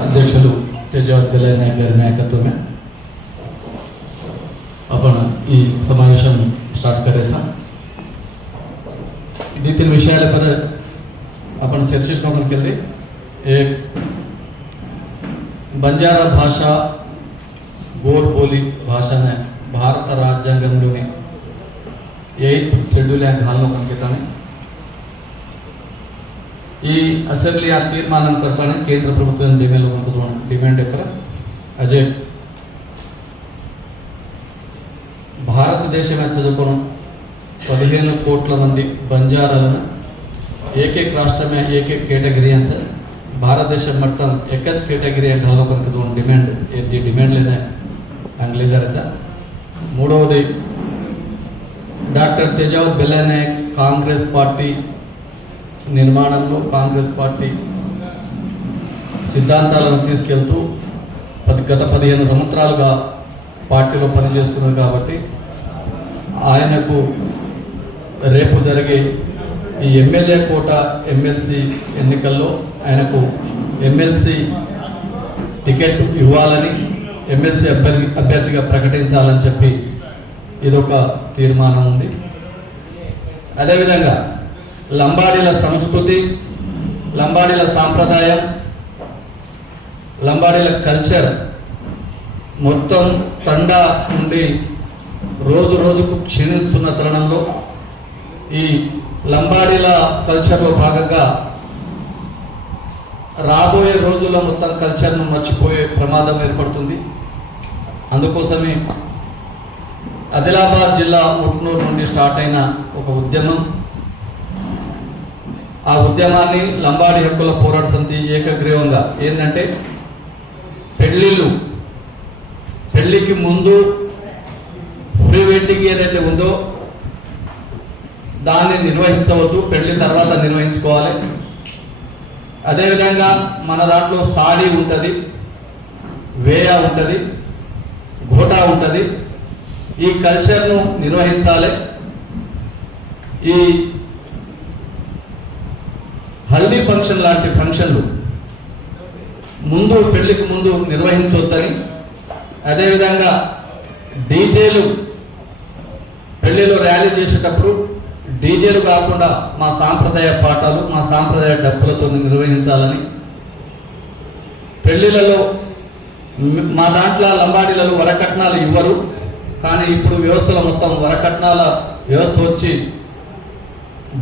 अध्यक्षुలు तेजावत बेल्लारी नायक गारी नायकत्व में अपन ई समावेशन स्टार्ट करायचा। 2-3 विषयाला पर अपन चर्चिंచుకోవడానికి केले। एक बंजारा भाषा गोर बोली भाषा ने भारत राज्यांगंलोनी 8th शेड्यूल घालण्यात ఈ అసెంబ్లీ ఆ తీర్మానం करताना కేంద్ర ప్రభుత్వం డిమాండ్ ఎక్కడ అజే భారతదేశమే చదువుకున్న 15 కోట్ల మంది బంజారాలను ఏకైక రాష్ట్రమే ఏకైక కేటగిరీ అని భారతదేశం మొత్తం एकच కేటగిరీ घालण्यात డిమాండ్ ఇది డిమాండ్ లేనే అంగ్లేజర్ సార్। మూడవది డాక్టర్ తేజావత్ బెల్లారి నాయక్ కాంగ్రెస్ పార్టీ నిర్మాణంలో కాంగ్రెస్ పార్టీ సిద్ధాంతాలను తీసుకెళ్తూ గత 15 సంవత్సరాలుగా పార్టీలో పనిచేస్తున్నారు కాబట్టి ఆయనకు రేపు జరిగే ఈ ఎమ్మెల్యే కోట ఎమ్మెల్సీ ఎన్నికల్లో ఆయనకు ఎమ్మెల్సీ టికెట్ ఇవ్వాలని ఎమ్మెల్సీ అభ్యర్థిగా ప్రకటించాలని చెప్పి ఇదొక తీర్మానం ఉంది। అదేవిధంగా లంబాడీల సంస్కృతి, లంబాడీల సాంప్రదాయం, లంబాడీల కల్చర్ మొత్తం తండా నుండి రోజు రోజుకు క్షీణిస్తున్న తరుణంలో ఈ లంబాడీల కల్చర్లో భాగంగా రాబోయే రోజుల్లో మొత్తం కల్చర్ను మర్చిపోయే ప్రమాదం ఏర్పడుతుంది। అందుకోసమే ఆదిలాబాద్ జిల్లా ఉట్నూరు నుండి స్టార్ట్ అయిన ఒక ఉద్యమం, ఆ ఉద్యమాన్ని లంబాడి హక్కుల పోరాట సమితి ఏకగ్రీవంగా ఏంటంటే పెళ్లికి ముందు ప్రీ వెడ్డింగ్ ఏదైతే ఉందో దాన్ని నిర్వహించవద్దు, పెళ్లి తర్వాత నిర్వహించుకోవాలి। అదేవిధంగా మన దాంట్లో సాడీ ఉంటుంది, వేయా ఉంటుంది, ఘోటా ఉంటుంది, ఈ కల్చర్ను నిర్వహించాలి। ఈ హల్దీ ఫంక్షన్ లాంటి ఫంక్షన్లు పెళ్లికి ముందు నిర్వహించొద్దని, అదేవిధంగా డీజేలు పెళ్లిలో ర్యాలీ చేసేటప్పుడు డీజేలు కాకుండా మా సాంప్రదాయ పాటలు మా సాంప్రదాయ డప్పులతో నిర్వహించాలని, పెళ్లిలలో మా దాంట్లో లంబాడీలలో వరకట్నాలు ఇవ్వరు, కానీ ఇప్పుడు వ్యవస్థలో మొత్తం వరకట్నాల వ్యవస్థ వచ్చి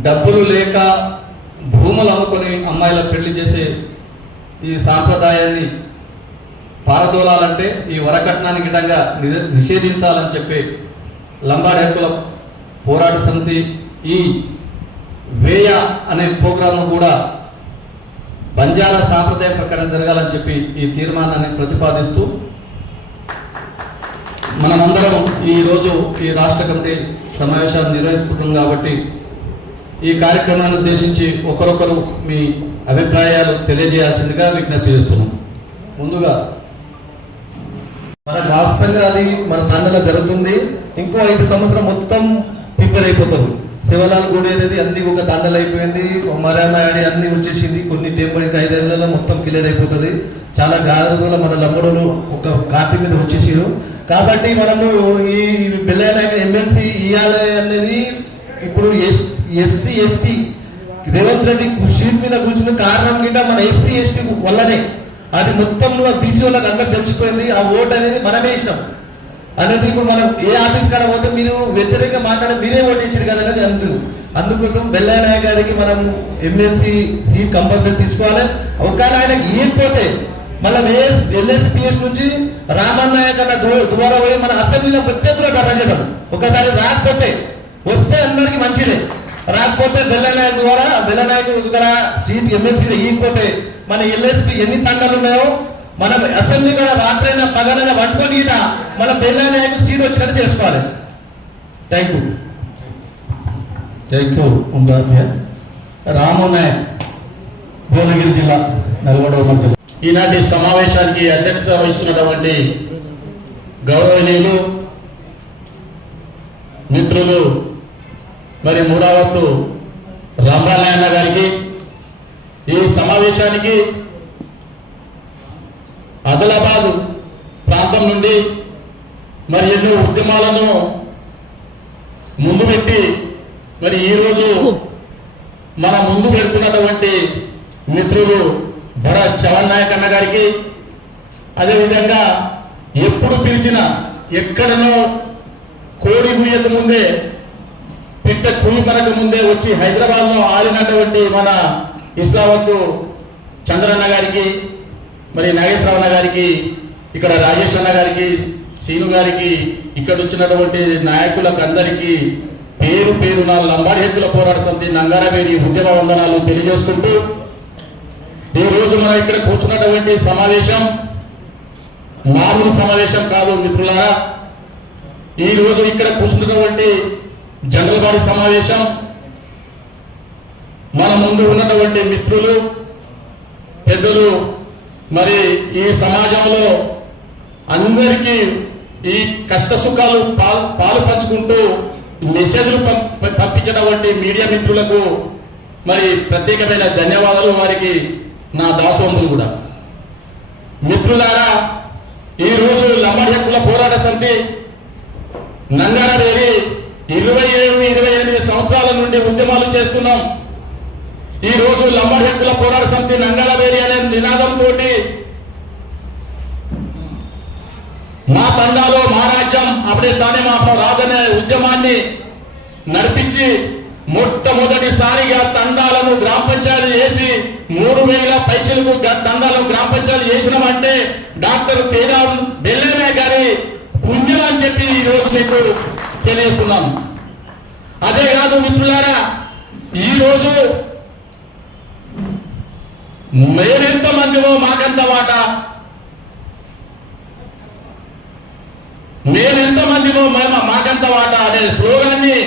డబ్బులు లేక భూములు అమ్ముకొని అమ్మాయిల పెళ్లి చేసే ఈ సాంప్రదాయాన్ని పారదోలాలంటే ఈ వరకట్నాన్ని గిట్టంగా నిషేధించాలని చెప్పి లంబాడి హక్కుల పోరాట సమితి ఈ వేయ అనే ప్రోగ్రాంను కూడా బంజారా సాంప్రదాయం ప్రకారం జరగాలని చెప్పి ఈ తీర్మానాన్ని ప్రతిపాదిస్తూ మనమందరం ఈరోజు ఈ రాష్ట్ర కమిటీ సమావేశాన్ని నిర్వహిస్తున్నాం కాబట్టి ఈ కార్యక్రమాన్ని ఉద్దేశించి ఒకరొకరు మీ అభిప్రాయాలు తెలియజేయాల్సిందిగా విజ్ఞప్తి చేస్తున్నాం। ముందుగా మనకు వాస్తవంగా అది మన తండలో జరుగుతుంది, ఇంకో 5 సంవత్సరం మొత్తం ప్రిపేర్ అయిపోతారు। శివలాల్ గుడి అనేది అన్ని ఒక తండలు అయిపోయింది, మరామాడి అన్ని వచ్చేసింది, కొన్ని టెంపుల్ 5 ఏళ్లలో మొత్తం క్లియర్ అయిపోతుంది। చాలా జాగ్రత్తగా మన లంబడోలు ఒక కాపీ మీద వచ్చేసారు కాబట్టి మనము ఈ బెల్లారి నాయక్ ఎమ్మెల్సీ ఇవ్వాలి అనేది ఇప్పుడు SC ST Revanth Reddy seat మీద కూర్చున్న కారణం గిట్ట మన ఎస్సీ ఎస్టీ వల్లనే, అది మొత్తంలో బీసీ వాళ్ళకి అందరు తెలిసిపోయింది। ఆ ఓటు అనేది మనమే వేసినాం అనేది ఇప్పుడు మనం ఏ ఆఫీస్ కాడ పోతే మీరు వ్యతిరేకంగా మాట్లాడే మీరే ఓటు వేసారు కదా అనేది అంటారు। అందుకోసం బెల్లారి నాయక్ గారికి మనం ఎమ్మెల్సీ సీట్ కంపల్సరీ తీసుకోవాలి। ఒకవేళ ఆయనకి ఇవ్వకపోతే మళ్ళీ ఎల్ఎస్పిఎస్ నుంచి రామన్ నాయక్ అన్న ద్వారా పోయి మన అసెంబ్లీలో ప్రత్యేకంగా ధర్నా చేయడం, ఒకసారి రాకపోతే వస్తే అందరికి మంచిదే, రాకపోతే బెల్లారి నాయక్ ద్వారా బెల్లారి నాయక్ ఒకవేళ సీట్ ఎమ్మెల్సీ ఇవ్వకపోతే మన ఎల్ఎస్పి ఎన్ని తండాలు ఉన్నాయో మనం అసెంబ్లీ కూడా రాత్రైనా పగలైనా వండుకొని గిట మన బెల్లారి నాయక్ సీట్ వచ్చినట్టు చేసుకోవాలి। థ్యాంక్ యూ రాము నాయక్, భువనగిరి జిల్లా, నల్గొండ జిల్లా। ఈనాటి సమావేశానికి అధ్యక్షత వహిస్తున్నటువంటి గౌరవనీయులు మిత్రులు మరి మూడవత్తు రామరాయన్న గారికి, ఈ సమావేశానికి ఆదిలాబాద్ ప్రాంతం నుండి మరి ఎన్నో ఉద్యమాలను ముందు పెట్టి మరి ఈరోజు మన ముందు పెడుతున్నటువంటి మిత్రులు భరత్ చవన్ నాయక్ అన్న గారికి, అదేవిధంగా ఎప్పుడు పిలిచినా ఎక్కడనో కోడి ముయ్యక ముందే పిట్ట కూలి మనక ముందే వచ్చి హైదరాబాద్లో ఆడినటువంటి మన ఇస్లావత్తు చంద్రన్న గారికి, మరి నాగేశ్వరరావు అన్న గారికి, ఇక్కడ రాజేష్ అన్న గారికి, సీను గారికి, ఇక్కడ వచ్చినటువంటి నాయకులకు అందరికీ పేరు పేరున లంబాడి హక్కుల పోరాట సమితి నంగారవేరి ఉద్యమ వందనాలు తెలియజేసుకుంటూ, ఈ రోజు మనం ఇక్కడ కూర్చున్నటువంటి సమావేశం మామూలు సమావేశం కాదు మిత్రులారా. ఈ రోజు ఇక్కడ కూర్చున్నటువంటి జనరల్ బాడీ సమావేశం మన ముందు ఉన్నటువంటి మిత్రులు పెద్దలు మరి ఈ సమాజంలో అందరికీ ఈ కష్ట సుఖాలు పాలు పంచుకుంటూ మెసేజ్లు పంపించినటువంటి మీడియా మిత్రులకు మరి ప్రత్యేకమైన ధన్యవాదాలు, వారికి నా దాసోహములు కూడా. మిత్రులారా, ఈరోజు లంబాడి హక్కుల పోరాట సమితి నంగారవేరి 27-28 సంవత్సరాల నుండి ఉద్యమాలు చేస్తున్నాం. ఈ రోజు లంబాడి హక్కుల పోరాట సమితి నంగారవేరి అనే నినాదంతో మా తండాలో మా రాజ్యం అప్పుడే తానే మా రాదనే ఉద్యమాన్ని నడిపించి మొట్టమొదటిసారిగా తండాలను గ్రామ పంచాయతీ చేసి 3000 పైచలకు తండాలను గ్రామ పంచాయతీ చేసినామంటే డాక్టర్ తేడా బెల్లెనే గారి పుణ్యం అని చెప్పి ఈ రోజు మీకు తెలియజేస్తున్నాం. అదే కాదు మిత్రులారా, ఈ రోజు మేమెంత మందిమో మాకంత వాట, మేమెంత మందిమో మాకంత వాట అనే స్లోగాన్ని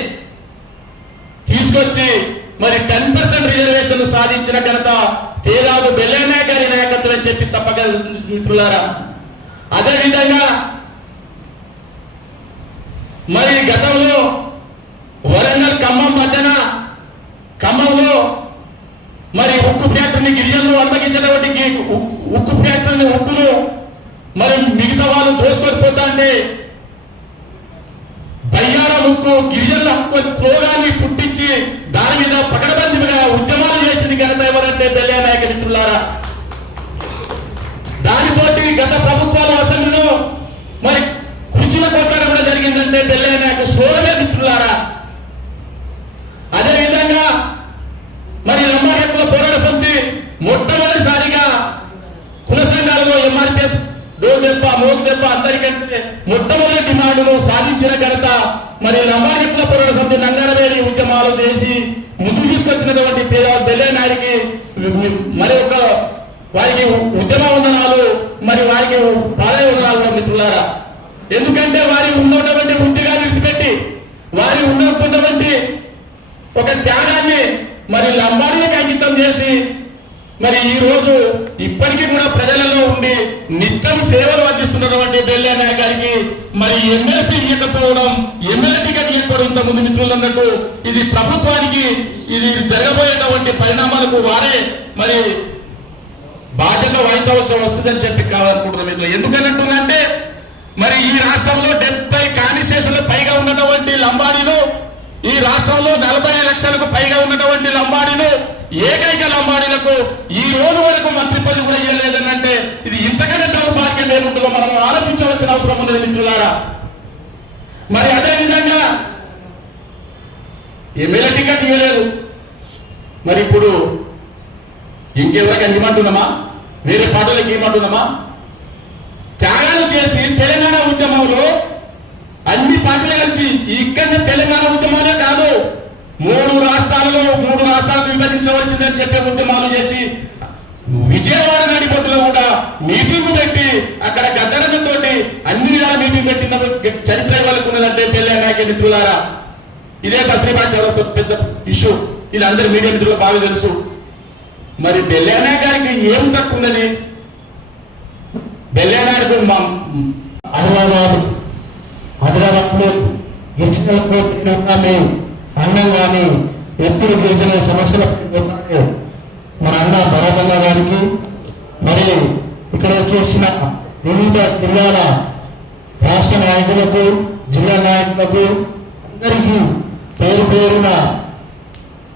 తీసుకొచ్చి మరి 10% రిజర్వేషన్ సాధించిన ఘనత తేదాదు బెల్లెనే గారి నాయకత్వం అని చెప్పి తప్పక మిత్రులారా. అదేవిధంగా మరి గతంలో వరంగల్ ఖమ్మం మధ్యన ఖమ్మంలో మరి ఉక్కు ఫ్యాక్టరీని గిరిజనులు అమ్మగించినటువంటి ఉక్కు ఫ్యాక్టరీని ఉక్కును మరి మిగతా వాళ్ళు దోసుకొని పోతా అంటే బయ్యార ముక్కు గిరిజనుల హక్కు స్లోగాన్ని పుట్టించి దాని మీద పకడబందిగా ఉద్యమాలు చేసింది ఘనత ఎవరంటే బెల్లె నాయక మిత్రులారా. దానితోటి గత ప్రభుత్వాలు అసెంబ్లీలో మరి కుర్చీల కొట్లాట కూడా జరిగిందంటే బెల్లె నాయక స్లోగమే మిత్రులారా. అదేవిధంగా మరి లంబాడి హక్కుల పోరాట సమితి మొట్టమొదటిసారిగా కుల సంఘాలలో ఎంఆర్పిఎస్ డోర్ దెబ్బ మోగు దెబ్బ అందరికంటే మొట్టమొదటి డిమాండ్ను సాధించిన ఘనత మరి లంబాడి హక్కుల పోరాట సమితి నంగారవేరి ఉద్యమాలు చేసి ముందుకు తీసుకొచ్చినటువంటి బెల్లె నాయకి మరి ఒక వారికి ఉద్యమ వందనాలు, మరి వారికి పాలయ వందనాలు మిత్రులారా. ఎందుకంటే వారి ఉన్నటువంటి వృత్తిగా విడిచిపెట్టి వారి ఉన్నటువంటి ఒక త్యాగాన్ని మరి లంబాడికి అంకితం చేసి మరి ఈ రోజు ఇప్పటికీ కూడా ప్రజలలో ఉండి నిత్యం సేవలు అందిస్తున్నటువంటి బెల్లె నాయక్ గారికి మరి ఎమ్మెల్సీ ఇవ్వకపోవడం, ఎమ్మెల్యే టికెట్ ఇవ్వకపోవడం ఇంతకుముందు మిత్రులు అన్నట్టు ఇది ప్రభుత్వానికి ఇది జరగబోయేటువంటి పరిణామాలకు వారే మరి బాధ్యత వహించవచ్చు వస్తుందని చెప్పి కావాలనుకుంటున్నాం మిత్రులు. ఎందుకనంటున్నంటే మరి ఈ రాష్ట్రంలో 70 కాన్స్టిట్యూషన్లు పైగా ఉన్నటువంటి లంబాడీలు, ఈ రాష్ట్రంలో 40 లక్షలకు పైగా ఉన్నటువంటి లంబాడీలు, ఏకైక లంబాడీలకు ఈ రోజు వరకు మంత్రి పదవి కూడా ఇవ్వలేదనంటే ఇది ఇంతకంటే దౌర్భాగ్యం ఏముంటుందో మనం ఆలోచించవలసిన అవసరం ఉన్నది మిత్రులారా. మరి అదే విధంగా ఎమ్మెల్యే టికెట్ ఇవ్వలేదు, మరి ఇప్పుడు ఇంకెవరికి ఇవ్వమంటున్నామా, వేరే పార్టీలకు ఇవ్వమంటున్నామా? త్యాగాలు చేసి తెలంగాణ ఉద్యమంలో అన్ని పార్టీలు కలిసి ఇక్కడ తెలంగాణ ఉద్యమాలే కాదు 3 రాష్ట్రాలకు విభజించవలసిందని చెప్పే ఉద్యమాలు చేసి విజయవాడ నడిపొట్టులో కూడా మీటింగ్ పెట్టి అక్కడ గద్దరతోటి అన్ని విధాల మీటింగ్ పెట్టిన చరిత్ర వాళ్ళకు ఉన్నదంటే బెల్లె నాయక మిత్రులారా. ఇదే బస్రీబాద్ చౌరస్తా పెద్ద ఇష్యూ, ఇది అందరి మీడియా మిత్రులకు బాగా తెలుసు. మరి బెల్లె నాయక్ గారికి ఏం తక్కువ ఉన్నది? బెల్లె నాయకు ఆదిలాబాద్లో గిరిజనులకు మేము అన్నం కానీ ఎప్పుడు గిరిజన సమస్యల మన అన్న భరతన్న గారికి, మరి ఇక్కడ వచ్చేసిన వివిధ జిల్లాల రాష్ట్ర నాయకులకు, జిల్లా నాయకులకు అందరికీ పేరు పేరున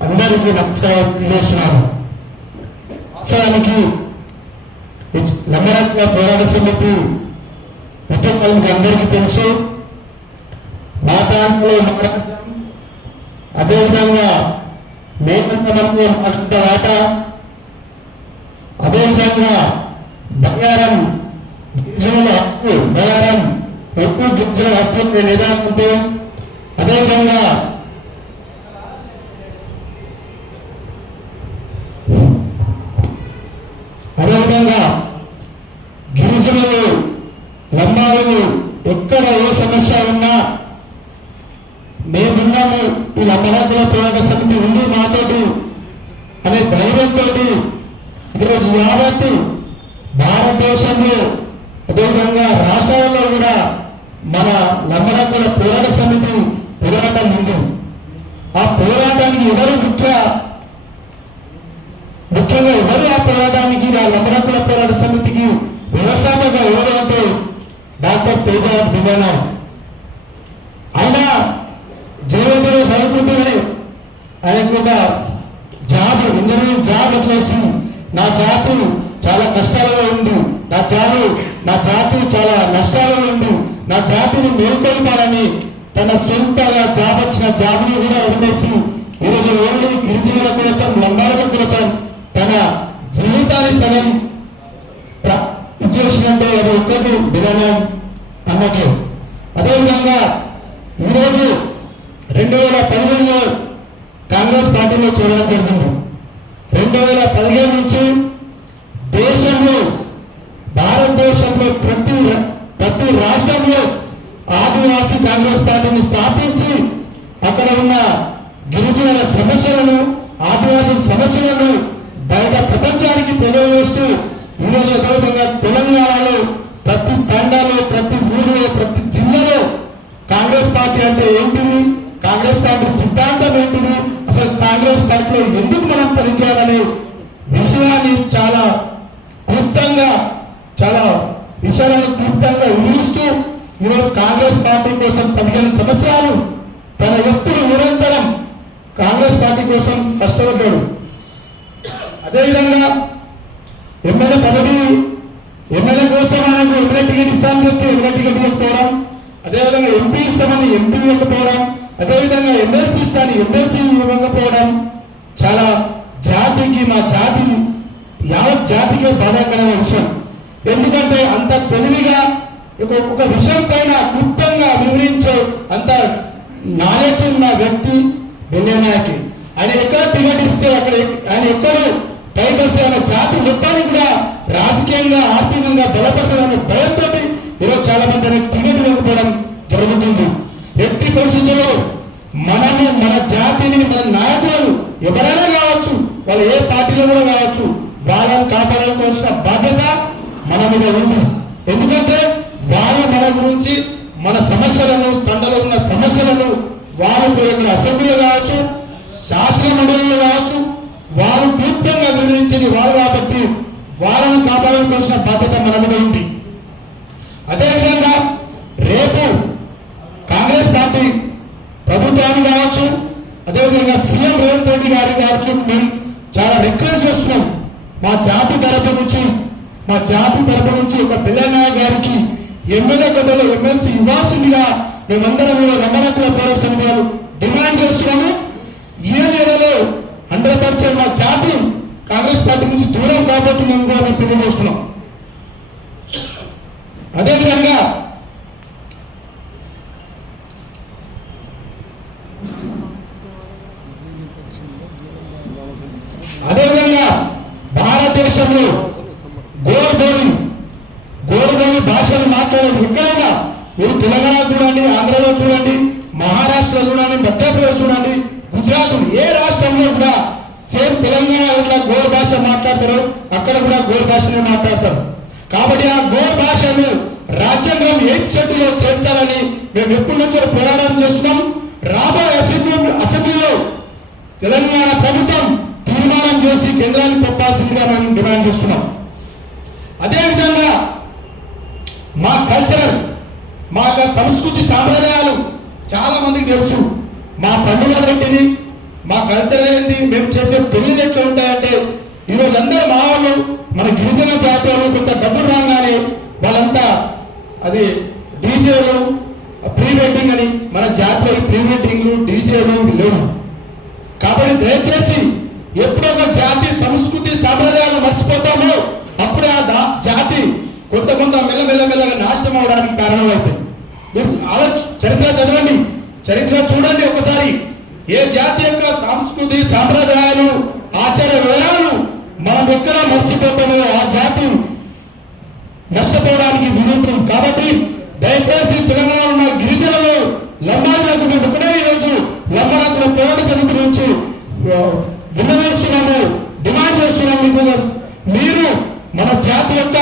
అందరికీ నమస్కారం చేస్తున్నాను. వాస్తవానికి లంబరత్న పోరాట సమితి కుటుంబానికి అందరికీ తెలుసు. మా ప్రాంతంలో మాట్లాడటం, అదేవిధంగా మేమంతవరకు మాట్లాడ ఆట, అదేవిధంగా బయ్యారం గిరిజనుల హక్కు, బయ్యారం ఎక్కువ గిరిజనుల హక్కు నేను ఎదుర్కొంటూ, అదేవిధంగా గిరిజనులు లంబాడులు ఎక్కడ ఏ సమస్య ఉన్నా మేమున్నాము, ఈ లంబడాకుల పోరాట సమితి ఉంది మాతోటి అనే ధైర్యంతో ఈరోజు యావత్తు భారతదేశంలో అదేవిధంగా రాష్ట్రాలలో కూడా మన లంబడాకుల పోరాట సమితి పోరాటం ఉంది. ఆ పోరాటానికి ఎవరు ముఖ్యంగా ఎవరు ఆ పోరాటానికి, ఆ లంబడాకుల పోరాట సమితికి వ్యవసాయంగా ఎవరు అంటే డాక్టర్ తేజావత్ భీమన్న. ఆయన జీవితంలో చదువుకుంటూనే ఆయనకు ఒక జాబ్, ఇంజనీరింగ్ జాబ్ వదిలేసి నా జాతి చాలా కష్టాలలో ఉంది, నా జాతి చాలా నష్టాలలో ఉంది, నా జాతిని మేల్కొల్పాలని తన సొంతగా జాబ్ వచ్చిన జాబ్ని కూడా వదిలేసి ఈరోజు ఓన్లీ గిరిజనుల కోసం, లంబాడుల కోసం తన జీవితాన్ని సగం ఇచ్చేసినంటే అది ఒక్కటి బిరానా అన్నకే. అదేవిధంగా ఈరోజు 2015లో కాంగ్రెస్ పార్టీలో చేరడం జరిగింది. 2015 నుంచి దేశంలో, భారతదేశంలో ప్రతి రాష్ట్రంలో ఆదివాసీ కాంగ్రెస్ పార్టీని స్థాపించి అక్కడ ఉన్న గిరిజనుల సమస్యలను, ఆదివాసుల సమస్యలను బయట ప్రపంచానికి తెలియజేస్తూ ఈరోజు అదేవిధంగా తెలంగాణలో ప్రతి తండాలో, ప్రతి ఊరిలో, ప్రతి జిల్లాలో కాంగ్రెస్ పార్టీ అంటే ఏంటిది, కాంగ్రెస్ పార్టీ సిద్ధాంతం ఏంటిది, అసలు కాంగ్రెస్ పార్టీలో ఎందుకు మనం పనిచేయాలనే విషయాన్ని చాలా క్లుప్తంగా, చాలా విషయాలను క్లుప్తంగా వివరిస్తూ ఈరోజు కాంగ్రెస్ పార్టీ కోసం 15 సంవత్సరాలు తన ఎప్పుడు నిరంతరం కాంగ్రెస్ పార్టీ కోసం కష్టపడ్డాడు. అదేవిధంగా ఎమ్మెల్యే పదవి, ఎమ్మెల్యే కోసం ఆయనకు ఎమ్మెల్యే టికెట్ ఇస్తామని చెప్పి ఎమ్మెల్యే టికెట్ ఇవ్వకపోవడం, అదేవిధంగా ఎంపీ ఇస్తామని ఎంపీ ఇవ్వకపోవడం, అదేవిధంగా ఎమ్మెల్సీ ఇస్తాను ఎమ్మెల్సీ ఇవ్వకపోవడం చాలా జాతికి, మా జాతి యావత్ జాతికే బాధాకరమైన విషయం. ఎందుకంటే అంత తెలివిగా ఒక విషయం పైన క్లుప్తంగా వివరించే అంత నాలెడ్జ్ ఉన్న వ్యక్తి వెల్లనాయకి. ఆయన ఎక్కడ టికెట్ ఇస్తే అక్కడ ఆయన ఎక్కడో పైకి వస్తే ఆయన జాతి మొత్తానికి కూడా రాజకీయంగా, ఆర్థికంగా బలపడుతుందనే భయంతో ఈరోజు చాలా మంది ఆయనకు టికెట్ ఇవ్వకపోవడం జరుగుతుంది. ఎట్టి పరిస్థితుల్లో మనము, మన జాతిని, మన నాయకులను ఎవరైనా కావచ్చు, వాళ్ళు ఏ పార్టీలో కూడా కావచ్చు, వాళ్ళని కాపాడుకోవాల్సిన బాధ్యత మన మీద ఉంది. ఎందుకంటే వారు మన గురించి, మన సమస్యలను, తండలో ఉన్న సమస్యలను వారు ఇక్కడ అసెంబ్లీలో కావచ్చు, శాసన మండలిలో కావచ్చు, వారు పూర్తిగా వివరించని వారు కాబట్టి వారిని కాపాడుకోవాల్సిన బాధ్యత మన మీద ఉంది. అదేవిధంగా రేపు కాంగ్రెస్ పార్టీ ప్రభుత్వాన్ని కావచ్చు, అదేవిధంగా సీఎం రేవంత్ రెడ్డి గారి కావచ్చు, మేము చాలా రిక్వెస్ట్ చేస్తున్నాం. మా జాతి తరపు నుంచి ఒక పిల్లనాయ గారికి ఎమ్మెల్యే కొట్టలో ఎమ్మెల్సీ ఇవ్వాల్సిందిగా మేమందరం కూడా లంబడాకుల పోరాట సమితి గారు డిమాండ్ చేస్తున్నాము. ఈ నెలలో 100% మా జాతి కాంగ్రెస్ పార్టీ నుంచి దూరం కాబట్టి మేము కూడా మేము తెలియజేస్తున్నాం. అదేవిధంగా భారతదేశంలో గోరుబోని భాషలు మాట్లాడేది ఎక్కడైనా, మీరు తెలంగాణ చూడండి, ఆంధ్రలో చూడండి, మహారాష్ట్ర చూడండి, మధ్యప్రదేశ్ చూడండి, గుజరాత్, ఏ రాష్ట్రంలో కూడా సేమ్ తెలంగాణ గోరు భాష మాట్లాడతారు, అక్కడ కూడా గోరు భాషనే మాట్లాడతారు. కాబట్టి ఆ గోరు భాషను రాజ్యాంగం 8th షెడ్యూల్లో చేర్చాలని మేము ఎప్పటి నుంచో పోరాటం చేస్తున్నాం. రాబోయే అసెంబ్లీలో తెలంగాణ ప్రభుత్వం తీర్మానం చేసి కేంద్రానికి పంపాల్సిందిగా మేము డిమాండ్ చేస్తున్నాం. అదేవిధంగా కల్చరల్, మా సంస్కృతి సాంప్రదాయాలు చాలా మందికి తెలుసు. మా పండుగలు ఏంటిది, మా కల్చర్ ఏంటి, మేము చేసే పెళ్లిలు ఎట్లా ఉంటాయంటే ఈరోజు అందరూ మా వాళ్ళు మన గిరిజన జాతీయాలు కొంత డబ్బులు రాగానే వాళ్ళంతా అది డీజేలు ప్రీ వెడ్డింగ్ అని, మన జాతీయ ప్రీ వెడ్డింగ్లు డీజేలు లేవు. కాబట్టి దయచేసి ఎప్పుడో ఒక జాతి సంస్కృతి సాంప్రదాయాలు మర్చిపోతామో అప్పుడే ఆ జాతి కొంత మెల్లమెల్లగా నాశనం అవడానికి కారణమవుతాయి. మీరు చరిత్ర చదవండి, చరిత్ర చూడండి ఒకసారి. ఏ జాతి యొక్క సంస్కృతి సాంప్రదాయాలు ఆచార వ్యవహారాలు మనం ఎక్కడ మర్చిపోతామో ఆ జాతి నష్టపోవడానికి వీలుంటుంది. కాబట్టి దయచేసి తెలంగాణ ఉన్న గిరిజనులు లంబాడులకు మేము ఒకటే ఈరోజు లంబాడుల పోరాట సమితి నుంచి విన్నవేస్తున్నాము, డిమాండ్ చేస్తున్నాము. మీరు మన జాతి యొక్క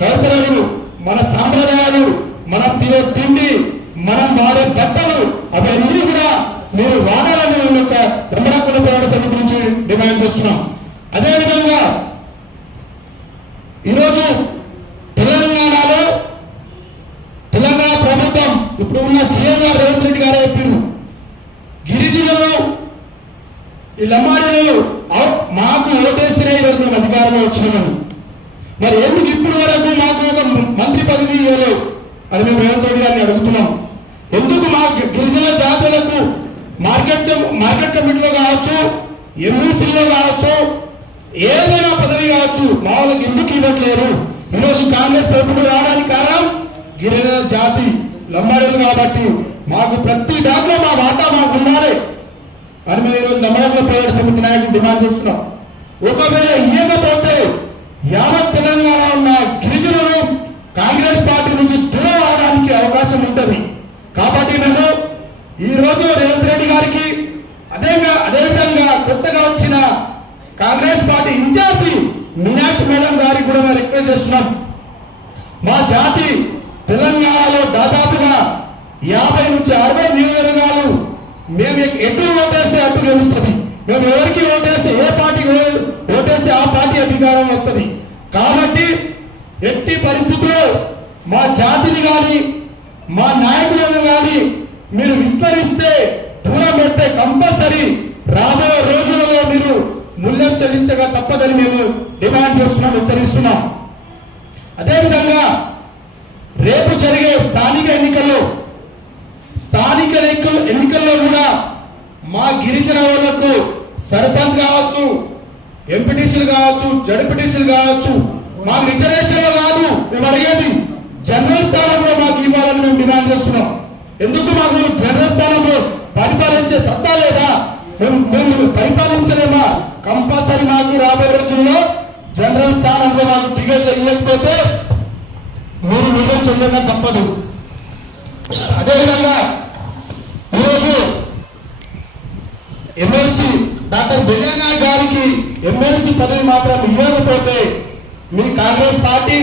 కల్చరల్, మన సాంప్రదాయాలు, మనం తినే తిండి, మనం వాడే బట్టలు అవన్నీ కూడా మీరు వాడాలని యొక్క లంబాడుల పోరాట సమితి నుంచి డిమాండ్ చేస్తున్నాం. అదేవిధంగా ఈరోజు తెలంగాణలో తెలంగాణ ప్రభుత్వం ఇప్పుడు ఉన్న సీఎం గారు రేవంత్ రెడ్డి గారు చెప్పారు, గిరిజనులు ఈ లంబాడీలు మాకు ఓటేస్తేనే ఈరోజు మేము అధికారంలో వచ్చినామని. మరి ఎందుకు ఇప్పటి వరకు మాకు ఒక మంత్రి పదవి ఇవ్వలేదు అని మేము రేవంత్ రెడ్డి గారిని అడుగుతున్నాం. ఎందుకు మా గిరిజన జాతులకు మార్కెట్ కమిటీలో కావచ్చు, ఎమ్మెల్సీలో కావచ్చు, ఏదైనా పదవి కావచ్చు, మా వాళ్ళకి ఎందుకు ఇవ్వట్లేరు? ఈరోజు కాంగ్రెస్ ప్రభుత్వం రావడానికి కారణం గిరిజన జాతి లంబాడీలు కాబట్టి మాకు ప్రతి దాంట్లో మా వాటా మాకు ఉండాలి అని మేము ఈరోజు లంబాడీల పోరాట సమితి నాయకులు డిమాండ్ చేస్తున్నాం. ఒకవేళ ఇవ్వకపోతే యావత్ తెలంగాణ ఉన్న గిరిజనులు కాంగ్రెస్ పార్టీ నుంచి దూరం అవడానికి అవకాశం ఉంటుంది. కాబట్టి మేము ఈ రోజు రేవంత్ రెడ్డి గారికి అదేవిధంగా కొత్తగా వచ్చిన Congress party incharge Meenakshi madam గారికి కూడా మేము రిక్వెస్ట్ చేస్తున్నాం. మా జాతి తెలంగాణలో దాదాపుగా 50 నుంచి 60 నియోజకవర్గాలు మేము ఎటు ఓటేస్తే అటు గెలుస్తుంది. మేము ఎవరికి ఓటేస్తే ఏ పార్టీకి ఓటేస్తే ఆ పార్టీ అధికారం వస్తుంది. కాబట్టి ఎట్టి పరిస్థితుల్లో మా జాతిని కానీ మా నాయకులను కానీ మీరు విస్తరిస్తే దూరం పెడితే కంపల్సరీ రాబోయే రోజులలో మీరు మూల్యం చెల్లించగా తప్పదని మేము డిమాండ్ చేస్తున్నాం, హెచ్చరిస్తున్నాం. అదేవిధంగా రేపు జరిగే స్థానిక ఎన్నికల్లో కూడా మా గిరిజన వాళ్ళకు సర్పంచ్ కావచ్చు, ఎంపీటీసీలు కావచ్చు, జడ్పీటీసీలు కావచ్చు, మాకు రిజర్వేషన్లు కాదు మేము అడిగేది జనరల్ స్థానంలో మాకు ఇవ్వాలని మేము డిమాండ్ చేస్తున్నాం. ఎందుకు మాకు జనరల్ స్థానంలో పరిపాలించే సత్తా లేదా? మేము పరిపాలించలేమా? కంపల్సరీ మాకు రాబోయే రోజుల్లో జనరల్ స్థానంలో మాకు టికెట్లు ఇవ్వకపోతే మీరు నిర్ణయం చెందక తప్పదు. అదేవిధంగా ఈరోజు ఎమ్మెల్సీ డాక్టర్ బిర్యానా గారికి ఎమ్మెల్సీ పదవి మాత్రం ఇవ్వకపోతే మీ కాంగ్రెస్ పార్టీ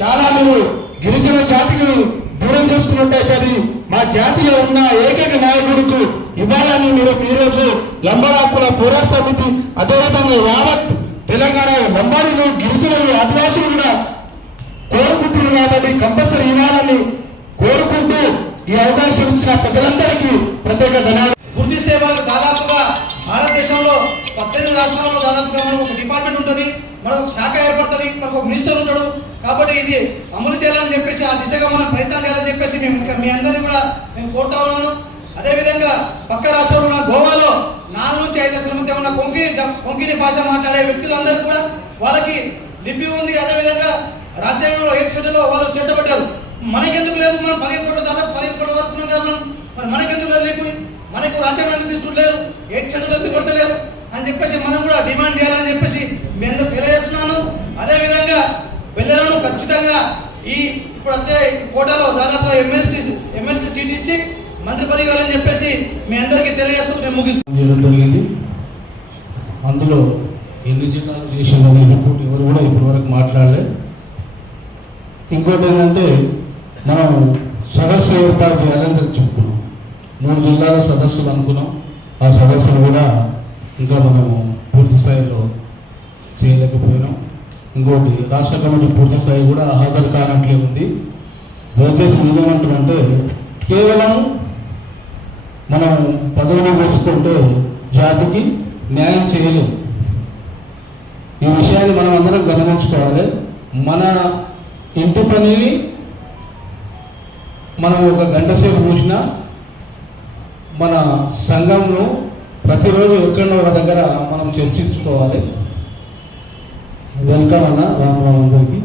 చాలా మీరు గిరిజన జాతికి దూరం చేసుకున్నట్టయితే మా జాతిలో ఉన్న ఏకైక నాయకుడికి ఇవ్వాలని మీరు ఈరోజు లంబాడాకుల పోరాట సమితి అదేవిధంగా యావత్ తెలంగాణ లంబాడీలు గిరిజనులు ఆదివాసులు కూడా కోరుకుంటున్నారు. కాబట్టి కంపల్సరీ ఇవ్వాలని కోరుకుంటూ ఈ అవకాశం ఇచ్చిన పెద్దలందరికీ ప్రత్యేక ధన్యవాదాలు. గుర్తిస్తే మనకు దాదాపుగా భారతదేశంలో 18 రాష్ట్రాల్లో దాదాపుగా మనకు ఒక డిపార్ట్మెంట్ ఉంటుంది, మనకు ఒక శాఖ ఏర్పడుతుంది, మనకు ఒక మినిస్టర్ ఉంటాడు. కాబట్టి ఇది అమలు చేయాలని చెప్పేసి ఆ దిశగా మనం ప్రయత్నాలు చేయాలని చెప్పేసి మీ అందరినీ కూడా నేను కోరుతా ఉన్నాను. అదేవిధంగా పక్క రాష్ట్రంలో ఉన్న గోవాలో 4 నుంచి 5 లక్షల మంది ఉన్న కొంకిని భాష మాట్లాడే వ్యక్తులందరూ కూడా వాళ్ళకి లిపి ఉంది. అదేవిధంగా రాజ్యాంగంలో 8 షెడ్యూల్లో వాళ్ళు చేర్చబడ్డారు. మనకెందుకు లేదు? మనం 15 కోట్ల దాదాపు 15 కోట్ల వరకు ఉన్నాం కదా మనం. మరి మనకెందుకు లేదు లిపి? మనకు రాజ్యాంగాన్ని తీసుకుంటలేరు, 8 షెడ్యూల్ ఎందుకు కొడతలేరు అని చెప్పేసి మనం కూడా డిమాండ్ చేయాలని చెప్పేసి మీ అందరూ తెలియజేస్తున్నాను. అదేవిధంగా పిల్లలను ఖచ్చితంగా ఇప్పుడు వచ్చే కోటాలో దాదాపు ఎమ్మెల్సీ సీట్ ఇచ్చి మంత్రి పదవి ఇవ్వాలని చెప్పేసి మీ అందరికీ తెలియజేస్తూ నేను ముగిస్తున్నాను. జరిగింది. అందులో ఎన్ని జిల్లాలు చేసిందని రిపోర్ట్ ఎవరు కూడా ఇప్పటి వరకు మాట్లాడలేదు. ఇంకోటి ఏంటంటే మనం సదస్సు ఏర్పాటు చేయాలని చెప్పుకున్నాం. 3 జిల్లాల సదస్సులు అనుకున్నాం. ఆ సదస్సులు కూడా ఇంకా మనము పూర్తి స్థాయిలో చేయలేకపోయినాం. ఇంకోటి రాష్ట్ర కమిటీ పూర్తి స్థాయి కూడా హాజరు కానట్లే ఉంది. దయచేసి నేనేమంటున్నానంటే కేవలం మనం పదవులు వేసుకుంటే జాతికి న్యాయం చేయలేం. ఈ విషయాన్ని మనం అందరం గమనించుకోవాలి. మన ఇంటి పనిని మనం ఒక గంట సేపు చూసినా మన సంఘంలో ప్రతిరోజు ఎక్కడో ఒక దగ్గర మనం చర్చించుకోవాలి. వెల్కమ్ అన్న రామరావు అందరికీ.